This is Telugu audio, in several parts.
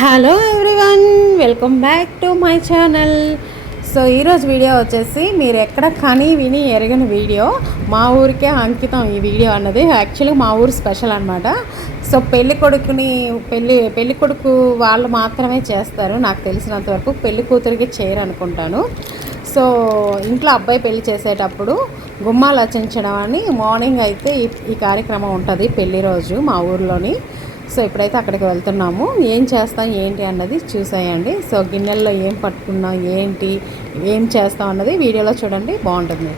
Hello everyone, welcome back to my channel. So ఈరోజు వీడియో వచ్చేసి మీరు ఎక్కడ కని విని ఎరగని వీడియో, మా ఊరికే అంకితం ఈ వీడియో అన్నది. యాక్చువల్గా మా ఊరు స్పెషల్ అనమాట. సో పెళ్ళి కొడుకు వాళ్ళు మాత్రమే చేస్తారు నాకు తెలిసినంత వరకు. పెళ్లి కూతురికి చేయరు అనుకుంటాను. సో ఇంట్లో అబ్బాయి పెళ్లి చేసేటప్పుడు గుమ్మాలు అర్చించడం అని మార్నింగ్ అయితే ఈ కార్యక్రమం ఉంటుంది పెళ్లి రోజు మా ఊరిలోని. సో ఇప్పుడైతే అక్కడికి వెళ్తున్నాము. ఏం చేస్తాం ఏంటి అన్నది చూసేయండి. సో గిన్నెల్లో ఏం పట్టుకున్నాం ఏంటి ఏం చేస్తాం అన్నది వీడియోలో చూడండి, బాగుంటుంది.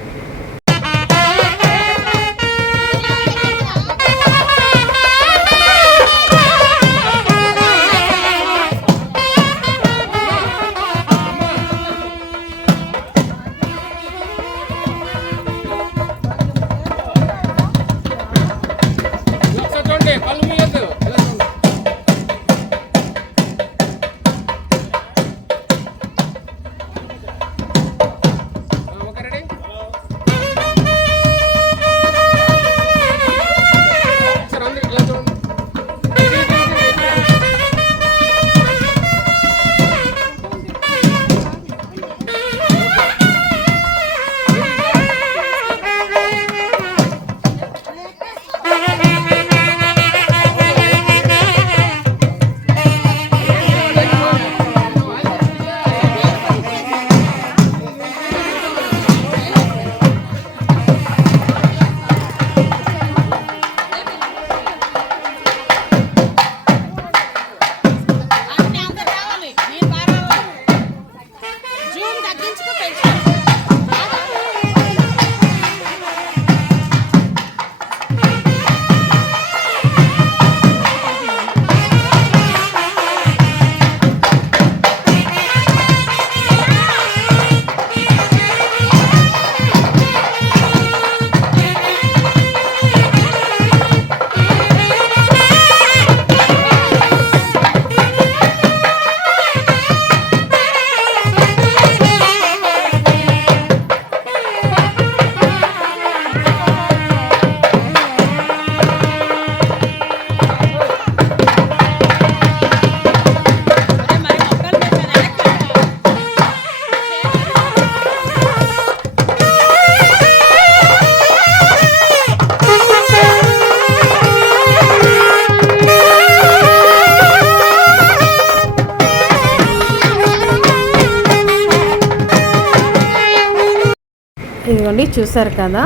ఇదిగోండి చూసారు కదా,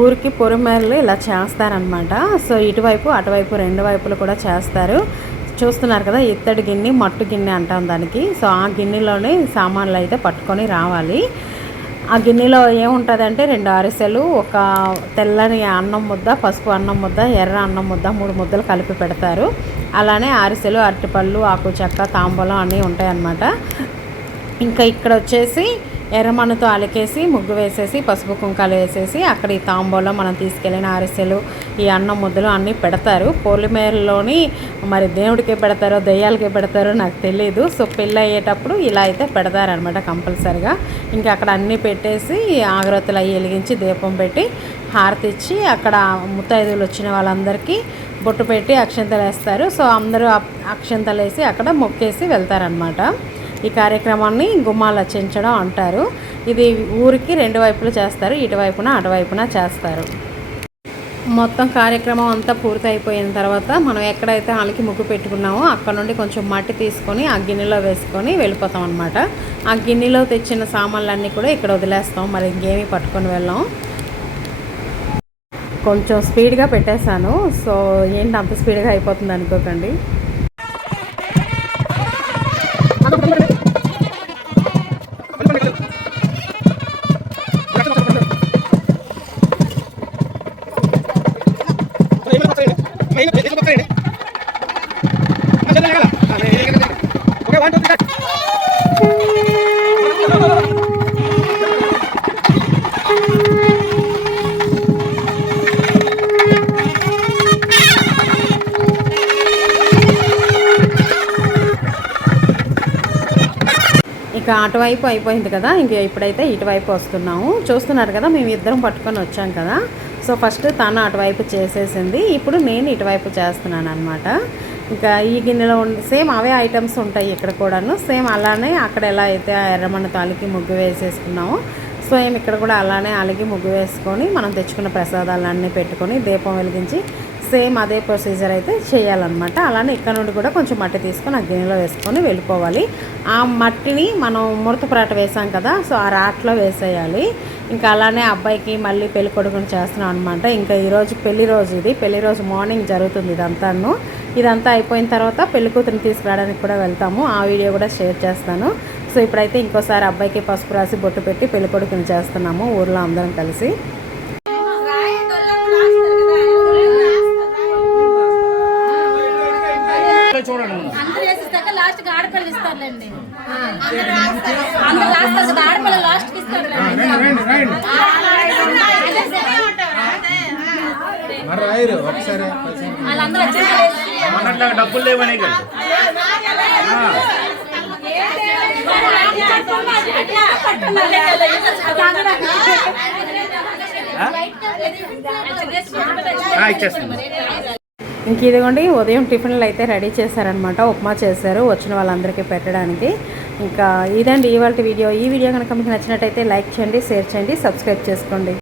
ఊరికి పొరిమేరలు ఇలా చేస్తారనమాట. సో ఇటువైపు అటువైపు రెండు వైపులు కూడా చేస్తారు. చూస్తున్నారు కదా, ఇత్తడి గిన్నె మట్టు గిన్నె అంటాం దానికి. సో ఆ గిన్నెలోనే సామాన్లు అయితే పట్టుకొని రావాలి. ఆ గిన్నెలో ఏముంటుందంటే 2 అరిసెలు, ఒక తెల్లని అన్నం ముద్ద, పసుపు అన్నం ముద్ద, ఎర్ర అన్నం ముద్ద, 3 ముద్దలు కలిపి పెడతారు. అలానే అరిసెలు, అరటిపళ్ళు, ఆకు చెక్క, తాంబూలం అన్నీ ఉంటాయన్నమాట. ఇంకా ఇక్కడ వచ్చేసి ఎర్రమన్నుతో అలికేసి ముగ్గు వేసేసి పసుపు కుంకాలు వేసేసి అక్కడ ఈ తాంబూలం మనం తీసుకెళ్ళిన అరిసెలు, ఈ అన్నం ముద్దలు అన్నీ పెడతారు. పొలిమేరలోని మరి దేవుడికే పెడతారో దెయ్యాలకే పెడతారో నాకు తెలీదు. సో పెళ్ళి అయ్యేటప్పుడు ఇలా అయితే పెడతారనమాట కంపల్సరిగా. ఇంకా అక్కడ అన్నీ పెట్టేసి ఆగరత్తులు అవి వెలిగించి దీపం పెట్టి హారతి ఇచ్చి అక్కడ ముత్తైదువులు వచ్చిన వాళ్ళందరికీ బొట్టు పెట్టి అక్షంతలు వేస్తారు. సో అందరూ అక్షంతలు వేసి అక్కడ మొక్కేసి వెళ్తారనమాట. ఈ కార్యక్రమాన్ని గుమ్మాలు అర్చించడం అంటారు. ఇది ఊరికి 2 వైపులు చేస్తారు, ఇటువైపున అటువైపున చేస్తారు. మొత్తం కార్యక్రమం అంతా పూర్తి అయిపోయిన తర్వాత మనం ఎక్కడైతే వాళ్ళకి ముగ్గు పెట్టుకున్నామో అక్కడ నుండి కొంచెం మట్టి తీసుకొని ఆ గిన్నెలో వేసుకొని వెళ్ళిపోతాం అనమాట. ఆ గిన్నెలో తెచ్చిన సామాన్లన్నీ కూడా ఇక్కడ వదిలేస్తాం, మరి ఇంకేమీ పట్టుకొని వెళ్ళాం. కొంచెం స్పీడ్గా పెట్టేశాను. సో ఏంటి అంత స్పీడ్గా అయిపోతుంది అనుకోకండి. ఇక అటువైపు అయిపోయింది కదా, ఇంక ఇప్పుడైతే ఇటువైపు వస్తున్నాము. చూస్తున్నారు కదా, మేము ఇద్దరం పట్టుకొని వచ్చాం కదా. సో ఫస్ట్ తను అటువైపు చేసేసింది, ఇప్పుడు నేను ఇటువైపు చేస్తున్నాను అనమాట. ఇంకా ఈ గిన్నెలో సేమ్ అవే ఐటమ్స్ ఉంటాయి ఇక్కడ కూడాను. సేమ్ అలానే అక్కడ ఎలా అయితే ఆ ఎర్రమన్న తాలికి ముగ్గు వేసేసుకున్నామో సేమ్ ఇక్కడ కూడా అలానే అలిగి ముగ్గు వేసుకొని మనం తెచ్చుకున్న ప్రసాదాలన్నీ పెట్టుకొని దీపం వెలిగించి సేమ్ అదే ప్రొసీజర్ అయితే చేయాలన్నమాట. అలానే ఇక్కడ నుండి కూడా కొంచెం మట్టి తీసుకొని ఆ గిన్నెలో వేసుకొని వెళ్ళిపోవాలి. ఆ మట్టిని మనం ముడత పరాట వేసాం కదా, సో ఆ రాట్లో వేసేయాలి. ఇంకా అలానే అబ్బాయికి మళ్ళీ పెళ్లి కొడుకుని చేస్తున్నాం అనమాట. ఇంకా ఈరోజు పెళ్లి రోజు, ఇది పెళ్లి రోజు మార్నింగ్ జరుగుతుంది ఇదంతా అయిపోయిన తర్వాత పెళ్లి కూతురిని తీసుకురావడానికి కూడా వెళ్తాము. ఆ వీడియో కూడా షేర్ చేస్తాను. సో ఇప్పుడైతే ఇంకోసారి అబ్బాయికి పసుపు రాసి బొట్టు పెట్టి పెళ్లి కొడుకుని చేస్తున్నాము ఊర్లో అందరం కలిసి. డబ్బులు లేవనే ఇంక ఇదిగోండి ఉదయం టిఫిన్లు అయితే రెడీ చేశారనమాట. ఉప్మా చేశారు వచ్చిన వాళ్ళందరికీ పెట్టడానికి. ఇంకా ఇదండి ఇవాళ వీడియో. ఈ వీడియో కనుక మీకు నచ్చినట్టయితే లైక్ చేయండి, షేర్ చేయండి, సబ్స్క్రైబ్ చేసుకోండి.